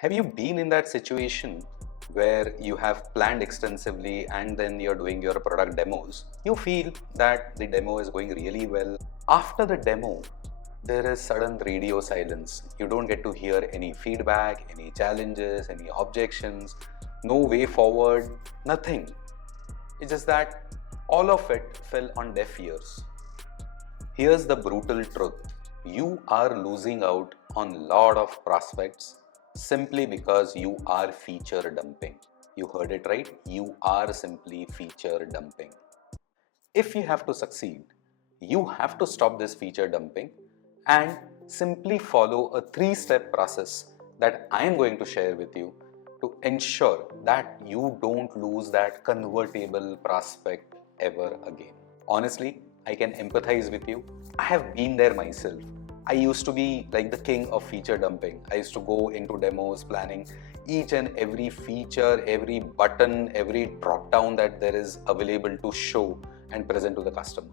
Have you been in that situation where you have planned extensively and then you're doing your product demos? You feel that the demo is going really well. After the demo, there is sudden radio silence. You don't get to hear any feedback, any challenges, any objections, no way forward, nothing. It's just that all of it fell on deaf ears. Here's the brutal truth. You are losing out on a lot of prospects simply because you are feature dumping. You heard it right. You are simply feature dumping. If you have to succeed, you have to stop this feature dumping and simply follow a 3-step process that I am going to share with you to ensure that you don't lose that convertible prospect ever again. Honestly, I can empathize with you. I have been there myself. I used to be like the king of feature dumping. I used to go into demos planning each and every feature, every button, every drop down that there is available to show and present to the customer.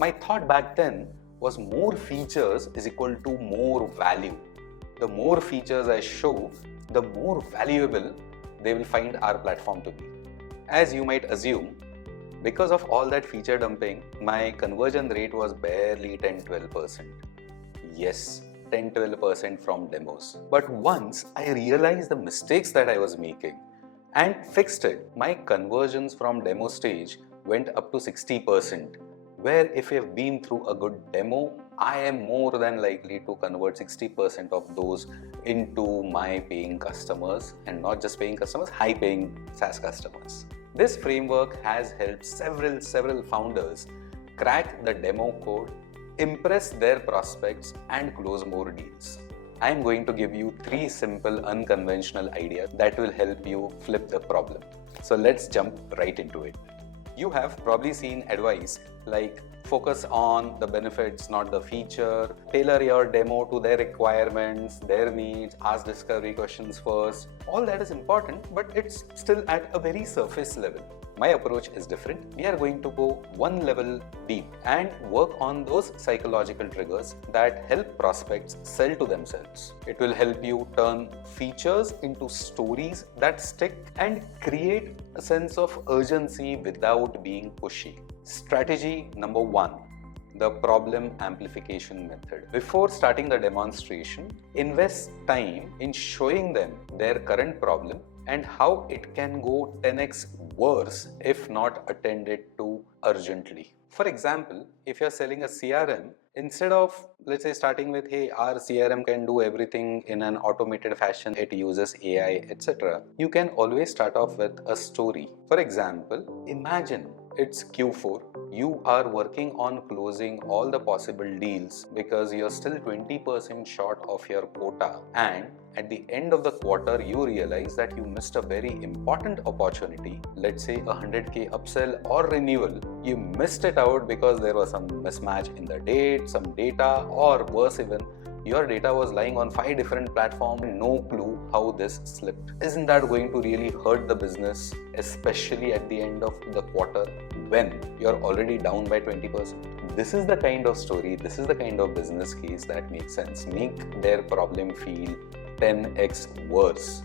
My thought back then was more features is equal to more value. The more features I show, the more valuable they will find our platform to be. As you might assume, because of all that feature dumping, my conversion rate was barely 10-12%. Yes, 10-12% from demos. But once I realized the mistakes that I was making and fixed it, my conversions from demo stage went up to 60%. Where if you have been through a good demo, I am more than likely to convert 60% of those into my paying customers, and not just paying customers, high paying SaaS customers. This framework has helped several founders crack the demo code, impress their prospects and close more deals. I am going to give you 3 simple unconventional ideas that will help you flip the problem. So let's jump right into it. You have probably seen advice like focus on the benefits, not the feature, tailor your demo to their requirements, their needs, ask discovery questions first. All that is important, but it's still at a very surface level. My approach is different. We are going to go one level deep and work on those psychological triggers that help prospects sell to themselves. It will help you turn features into stories that stick and create a sense of urgency without being pushy. Strategy number 1. The problem amplification method. Before starting the demonstration, invest time in showing them their current problem and how it can go 10x worse if not attended to urgently. For example, if you're selling a CRM, instead of, let's say, starting with, hey, our CRM can do everything in an automated fashion, it uses AI, etc., you can always start off with a story. For example, imagine it's Q4. You are working on closing all the possible deals because you're still 20% short of your quota, and at the end of the quarter you realize that you missed a very important opportunity, let's say a 100k upsell or renewal. You missed it out because there was some mismatch in the date, some data, or worse even, your data was lying on 5 different platforms and no clue how this slipped. Isn't that going to really hurt the business, especially at the end of the quarter when you're already down by 20%? This is the kind of story, this is the kind of business case that makes sense. Make their problem feel 10x worse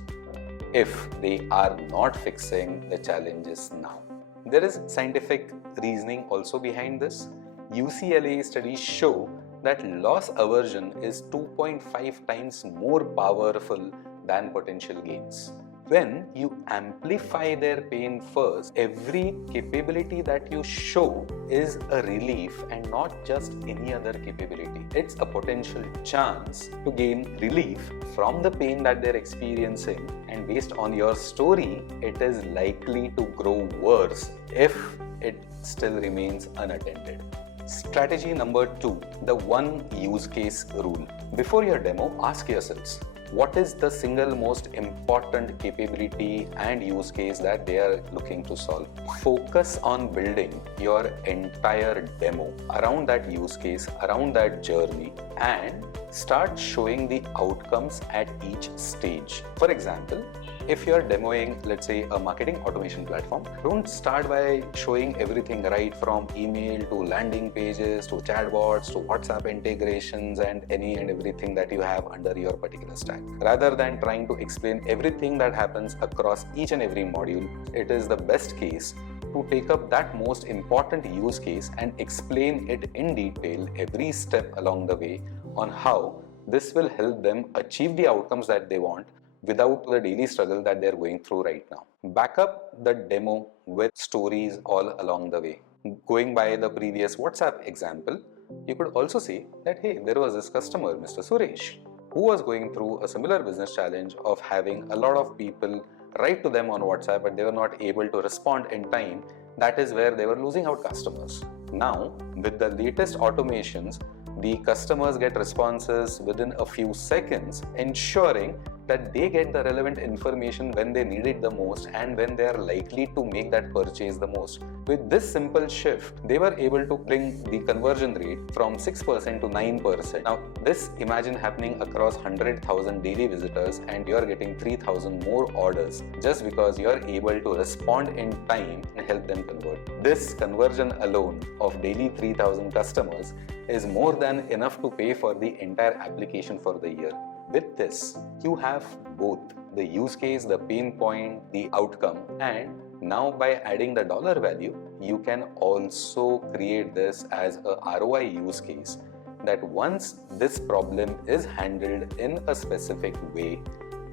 if they are not fixing the challenges now. There is scientific reasoning also behind this. UCLA studies show that loss aversion is 2.5 times more powerful than potential gains. When you amplify their pain first, every capability that you show is a relief and not just any other capability. It's a potential chance to gain relief from the pain that they're experiencing, and based on your story, it is likely to grow worse if it still remains unattended. Strategy number 2, the one use case rule. Before your demo, ask yourselves, what is the single most important capability and use case that they are looking to solve? Focus on building your entire demo around that use case, around that journey, and start showing the outcomes at each stage. For example, if you're demoing, let's say, a marketing automation platform, don't start by showing everything right from email to landing pages to chatbots to WhatsApp integrations and any and everything that you have under your particular stack. Rather than trying to explain everything that happens across each and every module, it is the best case to take up that most important use case and explain it in detail every step along the way on how this will help them achieve the outcomes that they want without the daily struggle that they're going through right now. Back up the demo with stories all along the way. Going by the previous WhatsApp example, you could also say that, hey, there was this customer, Mr. Suresh, who was going through a similar business challenge of having a lot of people write to them on WhatsApp, but they were not able to respond in time. That is where they were losing out customers. Now, with the latest automations, the customers get responses within a few seconds, ensuring that they get the relevant information when they need it the most and when they are likely to make that purchase the most. With this simple shift, they were able to bring the conversion rate from 6% to 9%. Now, this imagine happening across 100,000 daily visitors and you are getting 3,000 more orders just because you are able to respond in time and help them convert. This conversion alone of daily 3,000 customers is more than enough to pay for the entire application for the year. With this, you have both the use case, the pain point, the outcome, and now by adding the dollar value, you can also create this as a ROI use case that once this problem is handled in a specific way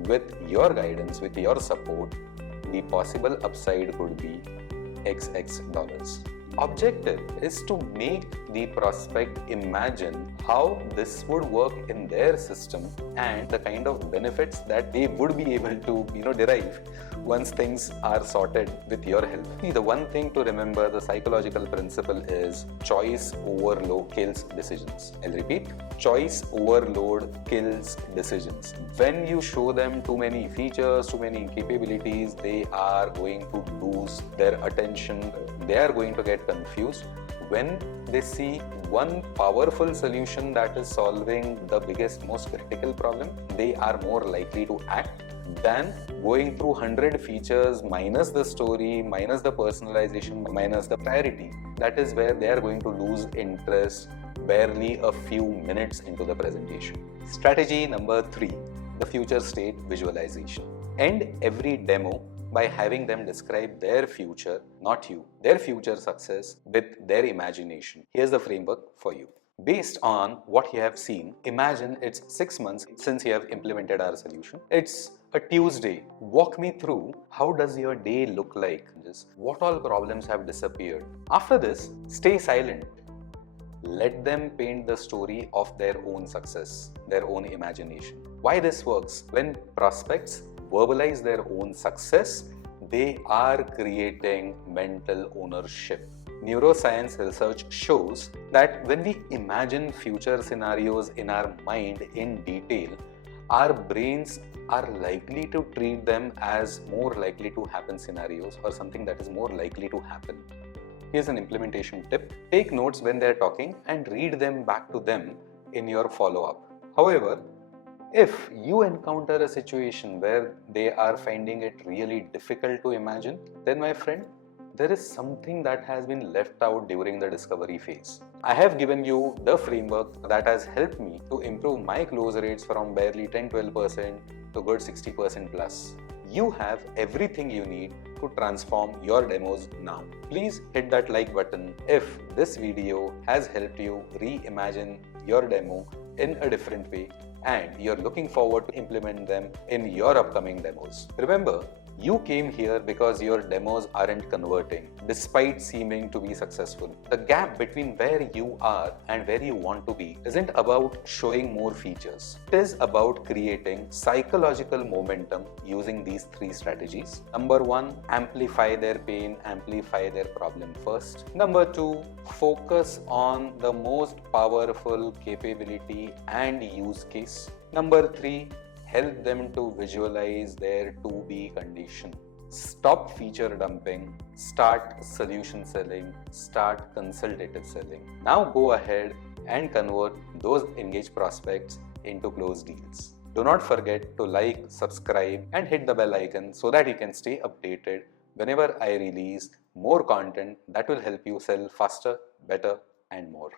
with your guidance, with your support, the possible upside could be XX dollars. Objective is to make the prospect imagine how this would work in their system and the kind of benefits that they would be able to derive once things are sorted with your help. See, the one thing to remember, the psychological principle is choice overload kills decisions. I'll repeat, choice overload kills decisions. When you show them too many features, too many capabilities, they are going to lose their attention. They are going to get confused. When they see one powerful solution that is solving the biggest, most critical problem, they are more likely to act than going through 100 features minus the story, minus the personalization, minus the priority. That is where they are going to lose interest barely a few minutes into the presentation. Strategy number 3, the future state visualization. End every demo by having them describe their future, not you, their future success with their imagination. Here's the framework for you. Based on what you have seen, imagine it's 6 months since you have implemented our solution. It's a Tuesday. Walk me through how does your day look like? What all problems have disappeared? After this, stay silent. Let them paint the story of their own success, their own imagination. Why this works? When prospects verbalize their own success, they are creating mental ownership. Neuroscience research shows that when we imagine future scenarios in our mind in detail, our brains are likely to treat them as more likely to happen scenarios or something that is more likely to happen. Here's an implementation tip. Take notes when they're talking and read them back to them in your follow-up. However, if you encounter a situation where they are finding it really difficult to imagine, then my friend, there is something that has been left out during the discovery phase. I have given you the framework that has helped me to improve my close rates from barely 10-12% to good 60% plus. You have everything you need to transform your demos now. Please hit that like button if this video has helped you reimagine your demo in a different way and you're looking forward to implement them in your upcoming demos. Remember, you came here because your demos aren't converting, despite seeming to be successful. The gap between where you are and where you want to be isn't about showing more features. It is about creating psychological momentum using these 3 strategies. Number 1, amplify their pain, amplify their problem first. Number 2, focus on the most powerful capability and use case. Number 3, help them to visualize their to-be condition. Stop feature dumping, start solution selling, start consultative selling. Now go ahead, and convert those engaged prospects into closed deals. Do not forget to like, subscribe, and hit the bell icon so that you can stay updated whenever I release more content that will help you sell faster, better, and more.